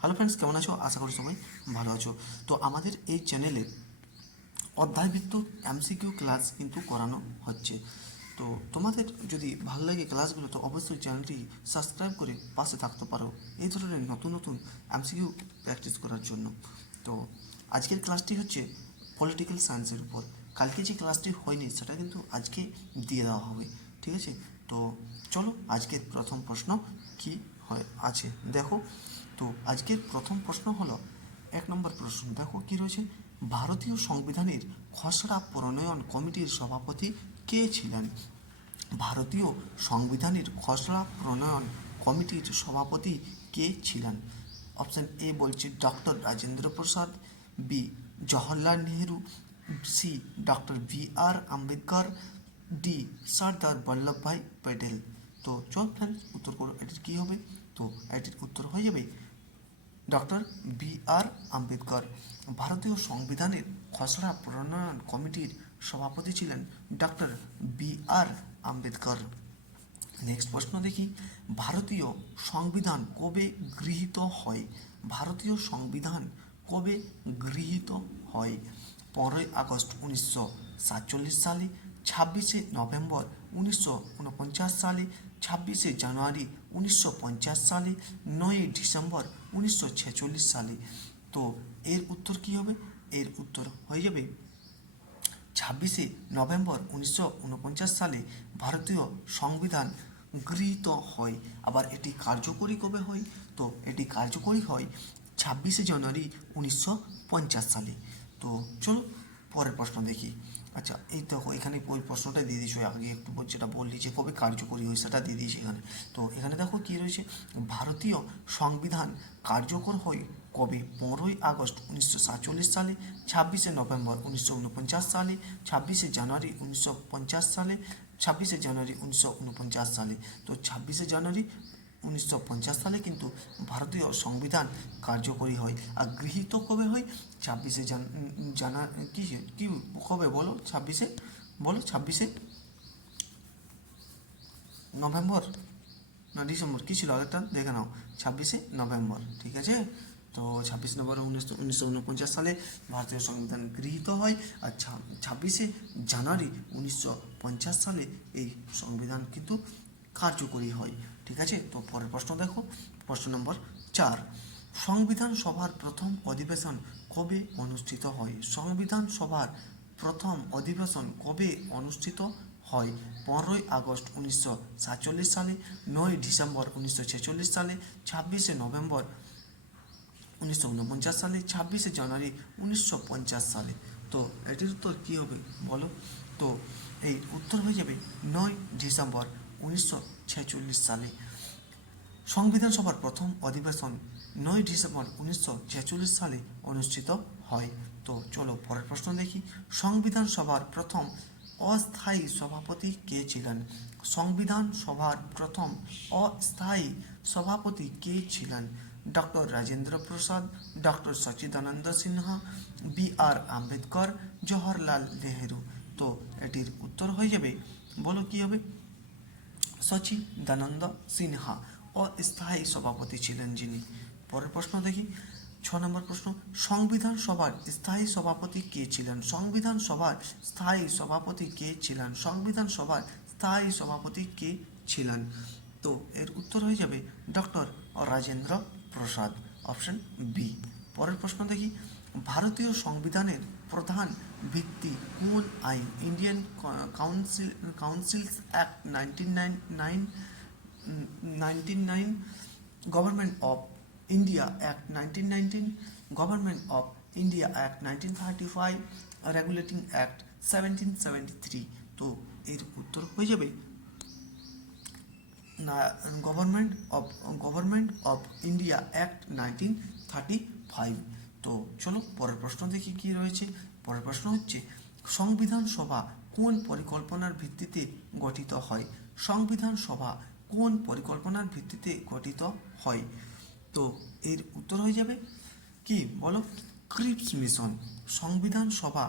Hello friends, কেমন আছো? আশা করি সবাই ভালো আছো। তো আমাদের এই চ্যানেলে অধ্যায়ভিত্তিক এমসিকিউ ক্লাস কিন্তু করানো হচ্ছে। তো তোমাদের যদি ভালো লাগে ক্লাসগুলো, তো অবশ্যই চ্যানেলটি সাবস্ক্রাইব করে পাশে থাকতে পারো এই ধরনের নতুন নতুন এমসিকিউ প্র্যাকটিস করার জন্য। তো আজকের ক্লাসটি হচ্ছে পলিটিক্যাল সায়েন্সের উপর। কালকে যে ক্লাসটি হয়নি সেটা কিন্তু আজকে দিয়ে দেওয়া হবে, ঠিক আছে? তো চলো আজকের প্রথম প্রশ্ন কি হয় আছে দেখো। তো আজকের প্রথম প্রশ্ন হলো 1 নম্বর প্রশ্ন। দেখো কি রয়েছে, ভারতীয় সংবিধানের খসড়া প্রণয়ন কমিটির সভাপতি কে ছিলেন? ভারতীয় সংবিধানের খসড়া প্রণয়ন কমিটির সভাপতি কে ছিলেন? অপশান এ বলছে doctor Rajendra Prasad, B Jawaharlal Nehru, C doctor B R. Ambedkar, D Sardar Vallabhbhai Patel. তো চল ফ্রেন্ডস উত্তর করো, এটির কী হবে? তো এটির উত্তর হয়ে যাবে ডক্টর বি.আর. আম্বেদকর। ভারতীয় সংবিধানের খসড়া প্রণয়ন কমিটির সভাপতি ছিলেন ডক্টর বি.আর. আম্বেদকর। নেক্সট প্রশ্ন দেখি, ভারতীয় সংবিধান কবে গৃহীত হয়? ভারতীয় সংবিধান কবে গৃহীত হয়? 15ই আগস্ট 1947 সালে, 26শে নভেম্বর 1949 সালে, 26শে জানুয়ারি 1950 সালে, 9ই ডিসেম্বর 1946 সালে। তো এর উত্তর কী হবে? এর উত্তর হয়ে যাবে 26শে নভেম্বর 1949 সালে ভারতীয় সংবিধান গৃহীত হয়। আবার এটি কার্যকরী কবে হয়? তো এটি কার্যকরী হয় 26শে জানুয়ারি 1950 সালে। তো চলো পরের প্রশ্ন দেখি। আচ্ছা, এই দেখো এখানে ওই প্রশ্নটা দিয়ে দিয়েছো, আগে একটু যেটা বললি যে কবে কার্যকরী হয় সেটা দিয়ে দিয়েছি এখানে। তো এখানে দেখো কী রয়েছে, ভারতীয় সংবিধান কার্যকর হয় কবে? 15ই আগস্ট 1947 সালে, 26শে নভেম্বর 1949 সালে, 26শে জানুয়ারি 1950 সালে, 26শে জানুয়ারি 1949 সালে। তো 26শে জানুয়ারি 1950 সালে কিন্তু ভারতীয় সংবিধান কার্যকরী হয়। আর গৃহীত কবে হয়? 26শে কি কি কবে বলো? 26শে নভেম্বর না ডিসেম্বর, কী ছিল আগেরটা দেখে নাও। 26শে নভেম্বর, ঠিক আছে? তো 26 নভেম্বর 1949 সালে ভারতীয় সংবিধান গৃহীত হয়। আর 26শে জানুয়ারি 1950 সালে এই সংবিধান কিন্তু কার্যকরী হয়, ঠিক আছে? তো পরের প্রশ্ন দেখো, প্রশ্ন নম্বর 4। সংবিধান সভার প্রথম অধিবেশন কবে অনুষ্ঠিত হয়? সংবিধান সভার প্রথম অধিবেশন কবে অনুষ্ঠিত হয়? 15ই আগস্ট 1947 সালে, 9ই ডিসেম্বর 1946 সালে, 26শে নভেম্বর 1949 সালে, 26শে জানুয়ারি 1950 সালে। তো এটির উত্তর কী হবে বলো? তো এই উত্তর হয়ে যাবে 9ই ডিসেম্বর 1946 সালে। সংবিধান সভার প্রথম অধিবেশন 9ই ডিসেম্বর 1946 সালে অনুষ্ঠিত হয়। তো চলো পরের প্রশ্ন দেখি, সংবিধান সভার প্রথম অস্থায়ী সভাপতি কে ছিলেন? সংবিধান সভার প্রথম অস্থায়ী সভাপতি কে ছিলেন? ডক্টর রাজেন্দ্র প্রসাদ, ডক্টর সচিদানন্দ সিনহা, বি.আর. আম্বেদকর, জওহরলাল নেহেরু। তো এটির উত্তর হয়ে যাবে, বলো কী হবে? সচিদানন্দ সিনহা অস্থায়ী সভাপতি ছিলেন যিনি। পরের প্রশ্ন দেখি, 6 নম্বর প্রশ্ন, সংবিধান সভার স্থায়ী সভাপতি কে ছিলেন? সংবিধান সভার স্থায়ী সভাপতি কে ছিলেন? সংবিধান সভার স্থায়ী সভাপতি কে ছিলেন? তো এর উত্তর হয়ে যাবে ডক্টর রাজেন্দ্র প্রসাদ, অপশন বি। পরের প্রশ্ন দেখি, ভারতীয় সংবিধানের প্রধান ভিত্তি কোন আইন? Indian council's act 1909, government of India act 1919, government of India act 1935, regulating act 1773। তো এর উত্তর হয়ে যাবে না, গভর্নমেন্ট অফ ইন্ডিয়া অ্যাক্ট 1935। তো চলো পরের প্রশ্ন দেখি কি রয়েছে। পরের প্রশ্ন হচ্ছে, সংবিধান সভা কোন পরিকল্পনার ভিত্তিতে গঠিত হয়? সংবিধান সভা কোন পরিকল্পনার ভিত্তিতে গঠিত হয়? তো এর উত্তর হয়ে যাবে কি বলো? Cripps mission. সংবিধান সভা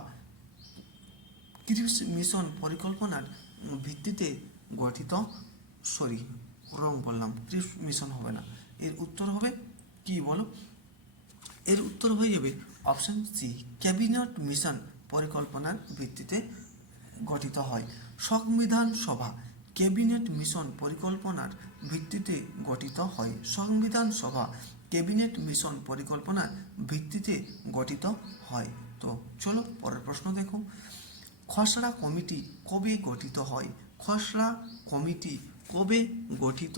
ক্রিপস মিশন পরিকল্পনার ভিত্তিতে গঠিত, সরি রং বললাম, ক্রিপস মিশন হবে না, এর উত্তর হবে কি বলো? এর উত্তর হয়ে যাবে অপশন সি, ক্যাবিনেট মিশন পরিকল্পনার ভিত্তিতে গঠিত হয়। সংবিধান সভা ক্যাবিনেট মিশন পরিকল্পনার ভিত্তিতে গঠিত হয়। সংবিধান সভা ক্যাবিনেট মিশন পরিকল্পনার ভিত্তিতে গঠিত হয়। তো চলো পরের প্রশ্ন দেখো, খসড়া কমিটি কবে গঠিত হয়? খসড়া কমিটি কবে গঠিত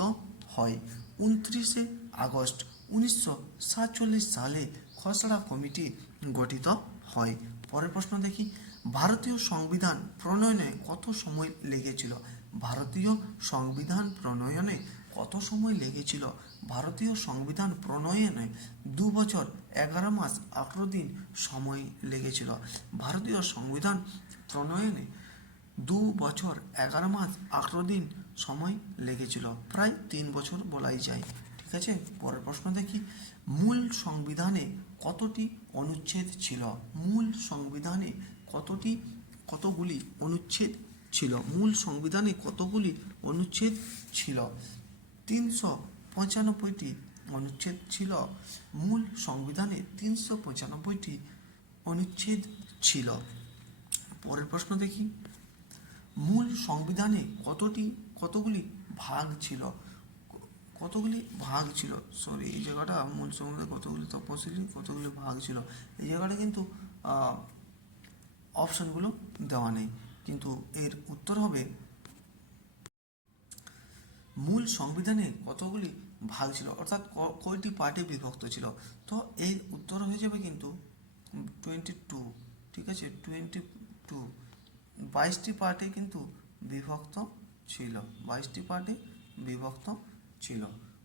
হয়? 29 আগস্ট 1947 সালে খসড়া কমিটি গঠিত হয়। পরের প্রশ্ন দেখি, ভারতীয় সংবিধান প্রণয়নে কত সময় লেগেছিল? ভারতীয় সংবিধান প্রণয়নে কত সময় লেগেছিল? ভারতীয় সংবিধান প্রণয়নে 2 বছর 11 মাস 18 দিন সময় লেগেছিল। ভারতীয় সংবিধান প্রণয়নে 2 বছর 11 মাস 18 দিন সময় লেগেছিল, প্রায় 3 বছর বলাই যায়। ঠিক আছে, পরের প্রশ্ন দেখি, মূল সংবিধানে কতটি অনুচ্ছেদ ছিল? মূল সংবিধানে কতগুলি অনুচ্ছেদ ছিল? মূল সংবিধানে কতগুলি অনুচ্ছেদ ছিল? 395টি অনুচ্ছেদ ছিল। মূল সংবিধানে 395টি অনুচ্ছেদ ছিল। পরের প্রশ্ন দেখি, মূল সংবিধানে কতগুলি ভাগ ছিল? কতগুলি ভাগ ছিল, সরি এই জায়গাটা মূল সংবিধানে কতগুলি তপশিলি কতগুলি ভাগ ছিল, এই জায়গাটা কিন্তু অপশনগুলো দেওয়া নেই, কিন্তু এর উত্তর হবে মূল সংবিধানে কতগুলি ভাগ ছিল, অর্থাৎ কয়টি পার্টে বিভক্ত ছিল। তো এর উত্তর হয়ে যাবে কিন্তু 22। ঠিক আছে, 22, 22টি পার্টে কিন্তু বিভক্ত ছিল, 22টি পার্টে বিভক্ত ছিল।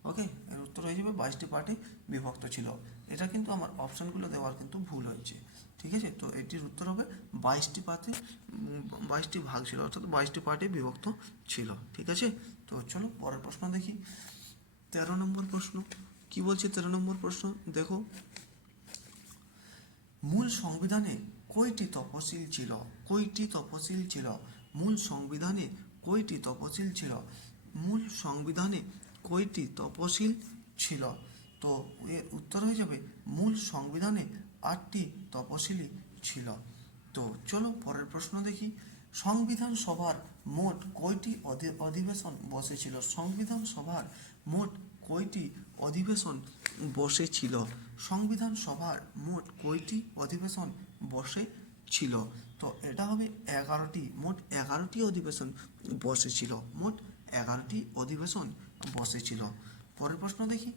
ওকে, এর উত্তর হয়ে যাবে 22টি পার্টে বিভক্ত ছিল। এটা কিন্তু আমার অপশানগুলো দেওয়ার কিন্তু ভুল হয়েছে। ঠিক আছে, তো এটির উত্তর হবে 22টি পার্টে 22টি ভাগ ছিল, অর্থাৎ 22টি পার্টে বিভক্ত ছিল। ঠিক আছে, তো চলো পরের প্রশ্ন দেখি। 13 নম্বর প্রশ্ন কি বলছে? 13 নম্বর প্রশ্ন দেখো, মূল সংবিধানে কয়টি তফসিল ছিল? কয়টি তফসিল ছিল? মূল সংবিধানে কয়টি তফসিল ছিল? মূল সংবিধানে কয়টি তফসিল ছিল? তো এর উত্তর হয়ে যাবে মূল সংবিধানে 8টি তফসিলি ছিল। তো চলো পরের প্রশ্ন দেখি, সংবিধান সভার মোট কয়টি অধিবেশন বসেছিল? সংবিধান সভার মোট কয়টি অধিবেশন বসেছিল? সংবিধান সভার মোট কয়টি অধিবেশন বসেছিল? তো এটা হবে 11টি, মোট 11টি অধিবেশন বসেছিল, মোট 11টি অধিবেশন বসেছিল। পরের প্রশ্ন দেখি,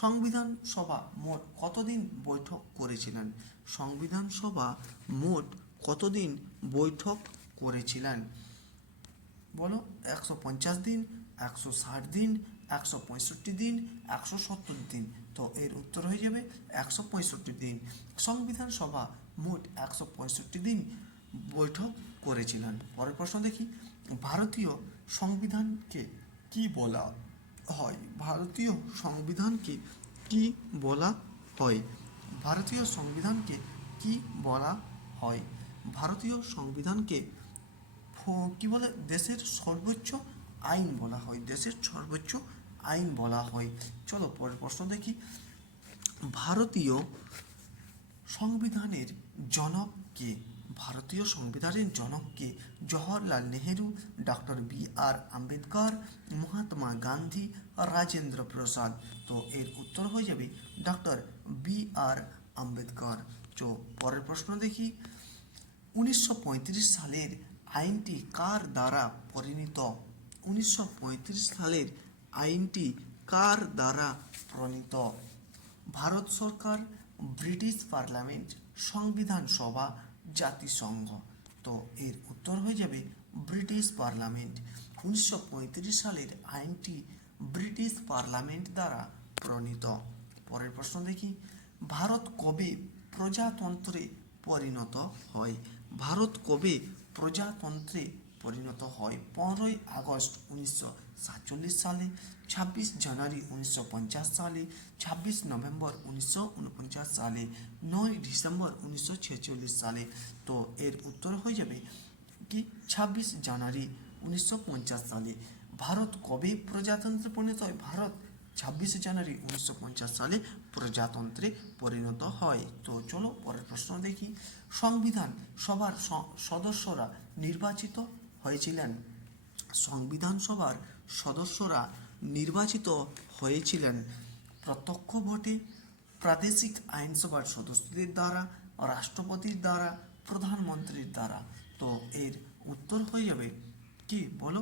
সংবিধান সভা মোট কতদিন বৈঠক করেছিলেন? সংবিধান সভা মোট কতদিন বৈঠক করেছিলেন? বলো, 150 দিন, 160 দিন, 165 দিন, 170 দিন। তো এর উত্তর হয়ে যাবে 165 দিন। সংবিধান সভা মোট 165 দিন বৈঠক করেছিলেন। পরের প্রশ্ন দেখি, ভারতীয় সংবিধানকে কি বলা হয়? ভারতীয় সংবিধানকে কি বলা হয়? ভারতীয় সংবিধানকে কি বলা হয়? ভারতীয় সংবিধানকে কি বলে? দেশের সর্বোচ্চ আইন বলা হয়, দেশের সর্বোচ্চ আইন বলা হয়। চলো পরের প্রশ্ন দেখি, ভারতীয় সংবিধানের জনক কে? ভারতীয় সংবিধানের জনক কে? Jawaharlal Nehru, doctor B R. আম্বেদকর, মহাত্মা গান্ধী, রাজেন্দ্র প্রসাদ। তো এর উত্তর হয়ে যাবে ডক্টর বি.আর. আম্বেদকর। তো পরের প্রশ্ন দেখি, 1935 সালের আইনটি কার দ্বারা প্রণীত? 1935 সালের আইনটি কার দ্বারা প্রণীত? ভারত সরকার, ব্রিটিশ পার্লামেন্ট, সংবিধান সভা, জাতিসংঘ। তো এর উত্তর হয়ে যাবে ব্রিটিশ পার্লামেন্ট। 1935 সালের আইনটি ব্রিটিশ পার্লামেন্ট দ্বারা প্রণীত। পরের প্রশ্ন দেখি, ভারত কবে প্রজাতন্ত্রে পরিণত হয়? ভারত কবে প্রজাতন্ত্রে পরিণত হয়? 15ই আগস্ট 1947 সালে, 26 জানুয়ারি 1950 সালে, 26 নভেম্বর 1949 সালে, 9 ডিসেম্বর 1946 সালে। তো এর উত্তর হয়ে যাবে কি 26 জানুয়ারি 1950 সালে। ভারত কবে প্রজাতন্ত্রে পরিণত হয়? ভারত 26 জানুয়ারি 1950 সালে প্রজাতন্ত্রে পরিণত হয়। তো চলো পরের প্রশ্ন দেখি। সংবিধান সভার সদস্যরা নির্বাচিত হয়েছিলেন। সংবিধান সভার সদস্যরা নির্বাচিত হয়েছিলেন প্রত্যক্ষ ভোটে, প্রাদেশিক আইনসভার সদস্যদের দ্বারা, রাষ্ট্রপতির দ্বারা, প্রধানমন্ত্রীর দ্বারা। তো এর উত্তর হয়ে যাবে কি বলো?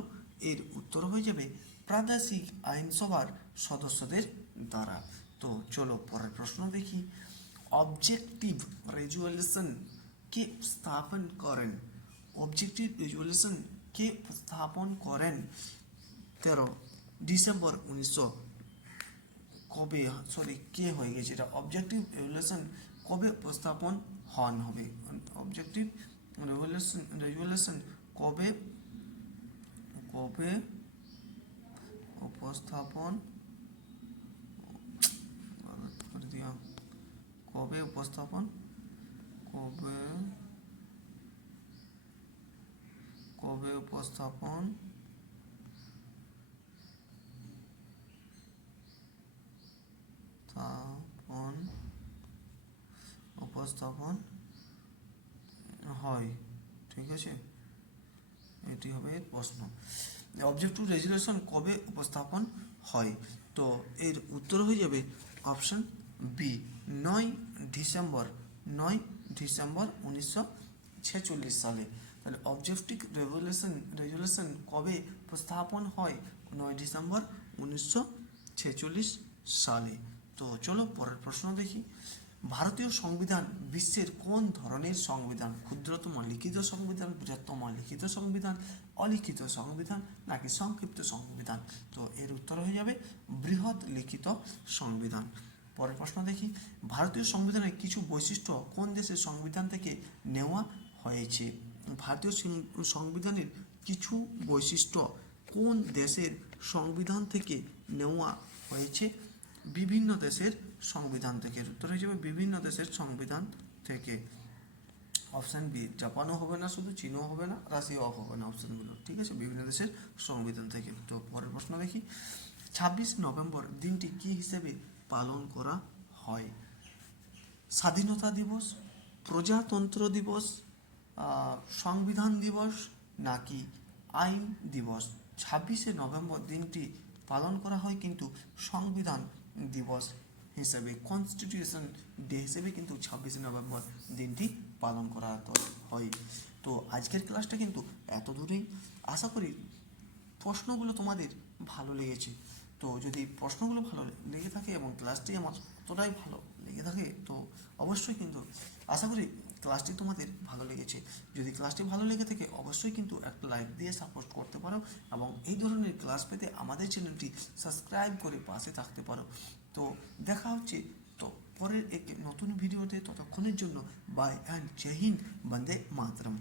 এর উত্তর হয়ে যাবে প্রাদেশিক আইনসভার সদস্যদের দ্বারা। তো চলো পরের প্রশ্ন দেখি। অবজেক্টিভ রেজুলেশন কে স্থাপন করেন? অবজেক্টিভ রেজুলেশন কে স্থাপন করেন? 13 ডিসেম্বর 1900 কবে কে হয়ে গেছে এটা? অবজেক্টিভ রেজুলেশন কবে উপস্থাপন হবে? অবজেক্টিভ রেজুলেশন কবে কবে উপস্থাপন কবে উপস্থাপন কবে কবে উপস্থাপন উপস্থাপন হয়? ঠিক আছে, এটি হবে এর প্রশ্ন। অবজেক্টিভ রেজুলেশন কবে উপস্থাপন হয়? তো এর উত্তর হয়ে যাবে অপশন বি, 9 ডিসেম্বর 9 ডিসেম্বর 1946 সালে। তাহলে অবজেক্টিভ রেজুলেশন কবে উপস্থাপন হয়? 9 ডিসেম্বর 1946 সালে। তো চলো পরের প্রশ্ন দেখি। ভারতীয় সংবিধান বিশ্বের কোন ধরনের সংবিধান? ক্ষুদ্রতম লিখিত সংবিধান, বৃহত্তম লিখিত সংবিধান, অলিখিত সংবিধান নাকি সংক্ষিপ্ত সংবিধান? তো এর উত্তর হয়ে যাবে বৃহৎ লিখিত সংবিধান। পরের প্রশ্ন দেখি। ভারতীয় সংবিধানের কিছু বৈশিষ্ট্য কোন দেশের সংবিধান থেকে নেওয়া হয়েছে? ভারতীয় সংবিধানের কিছু বৈশিষ্ট্য কোন দেশের সংবিধান থেকে নেওয়া হয়েছে? বিভিন্ন দেশের সংবিধান থেকে। উত্তর হয়ে যাবে বিভিন্ন দেশের সংবিধান থেকে। অপশান বি, জাপানও হবে না, শুধু চীনও হবে না, রাশিয়াও হবে না অপশানগুলো। ঠিক আছে, বিভিন্ন দেশের সংবিধান থেকে। তো পরের প্রশ্ন দেখি। 26 নভেম্বর দিনটি কি হিসেবে পালন করা হয়? স্বাধীনতা দিবস, প্রজাতন্ত্র দিবস, সংবিধান দিবস নাকি আইন দিবস? 26 নভেম্বর দিনটি পালন করা হয় কিন্তু সংবিধান দিবস হিসেবে, কনস্টিটিউশন ডে হিসেবে কিন্তু 26 নভেম্বর দিনটি পালন করা হয়। তো আজকের ক্লাসটা কিন্তু এত দূরেই। আশা করি প্রশ্নগুলো তোমাদের ভালো লেগেছে। তো যদি প্রশ্নগুলো ভালো লেগে থাকে এবং ক্লাসটি আমার অতটাই ভালো লেগে থাকে, তো অবশ্যই কিন্তু আশা করি ক্লাসটি তোমাদের ভালো লেগেছে। যদি ক্লাসটি ভালো লেগে থাকে অবশ্যই কিন্তু একটা লাইক দিয়ে সাপোর্ট করতে পারো এবং এই ধরনের ক্লাস পেতে আমাদের চ্যানেলটি সাবস্ক্রাইব করে পাশে থাকতে পারো। তো দেখা হচ্ছে তো পরের এক নতুন ভিডিওতে। ততক্ষণের জন্য বাই অ্যান্ড জয় হিন্দ, বন্দে মাতরম।